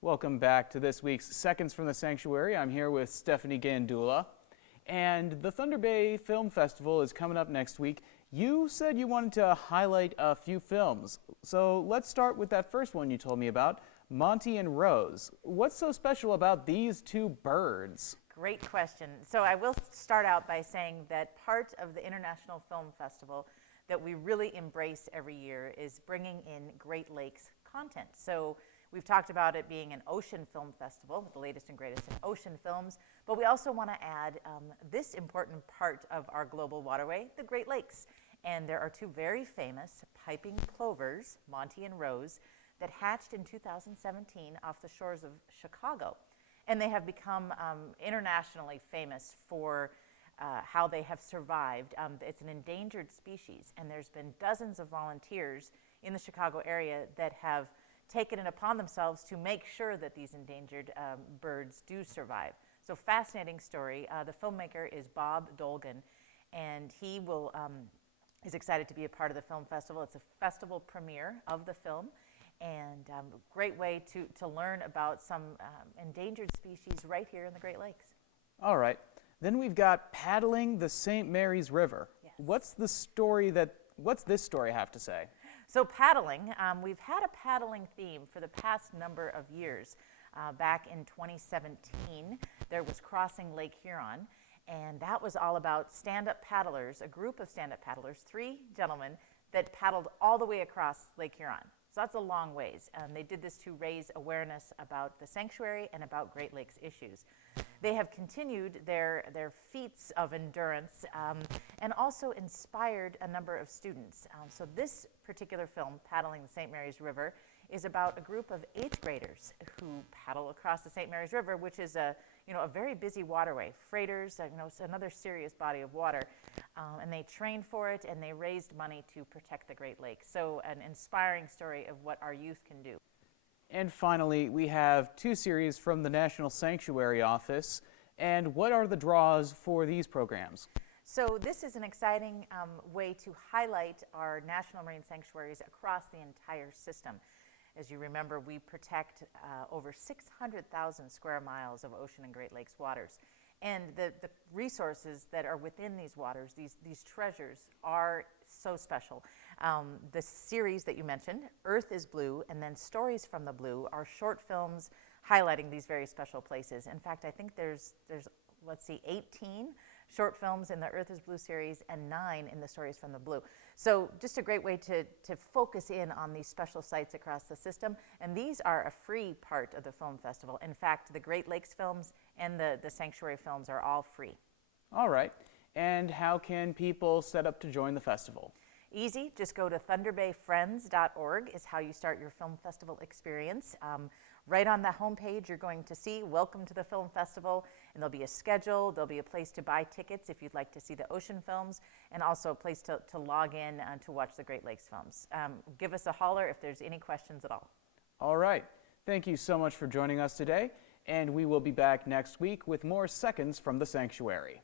Welcome back to this week's Seconds from the Sanctuary. I'm here with Stephanie Gandulla. And the Thunder Bay Film Festival is coming up next week. You said you wanted to highlight a few films. So let's start with that first one you told me about, Monty and Rose. What's so special about these two birds? Great question. So I will start out by saying that part of the International Film Festival that we really embrace every year is bringing in Great Lakes content. So we've talked about it being an ocean film festival, the latest and greatest in ocean films, but we also want to add this important part of our global waterway, the Great Lakes. And there are two very famous piping plovers, Monty and Rose, that hatched in 2017 off the shores of Chicago. And they have become internationally famous for how they have survived. It's an endangered species, and there's been dozens of volunteers in the Chicago area that have taken it upon themselves to make sure that these endangered birds do survive. So fascinating story. The filmmaker is Bob Dolgan, and he is excited to be a part of the film festival. It's a festival premiere of the film, and great way to learn about some endangered species right here in the Great Lakes. All right. Then we've got Paddling the St. Mary's River. Yes. What's this story have to say? So paddling, we've had a paddling theme for the past number of years. Back in 2017, there was Crossing Lake Huron, and that was all about stand-up paddlers, a group of stand-up paddlers, 3 gentlemen that paddled all the way across Lake Huron. So that's a long ways. They did this to raise awareness about the sanctuary and about Great Lakes issues. They have continued their feats of endurance and also inspired a number of students. So this particular film, Paddling the St. Mary's River, is about a group of 8th graders who paddle across the St. Mary's River, which is a very busy waterway. Freighters, it's another serious body of water. And they trained for it, and they raised money to protect the Great Lakes. So an inspiring story of what our youth can do. And finally, we have 2 series from the National Sanctuary Office. And what are the draws for these programs? So this is an exciting way to highlight our national marine sanctuaries across the entire system. As you remember, we protect over 600,000 square miles of ocean and Great Lakes waters. And the resources that are within these waters, these treasures, are so special. The series that you mentioned, Earth is Blue, and then Stories from the Blue, are short films highlighting these very special places. In fact, I think there's 18 short films in the Earth is Blue series and 9 in the Stories from the Blue. So just a great way to focus in on these special sites across the system. And these are a free part of the film festival. In fact, the Great Lakes films and the sanctuary films are all free. All right. And how can people set up to join the festival? Easy. Just go to thunderbayfriends.org is how you start your film festival experience. Right on the homepage, you're going to see Welcome to the Film Festival, and there'll be a schedule, there'll be a place to buy tickets if you'd like to see the ocean films, and also a place to log in to watch the Great Lakes films. Give us a holler if there's any questions at all. All right. Thank you so much for joining us today, and we will be back next week with more Seconds from the Sanctuary.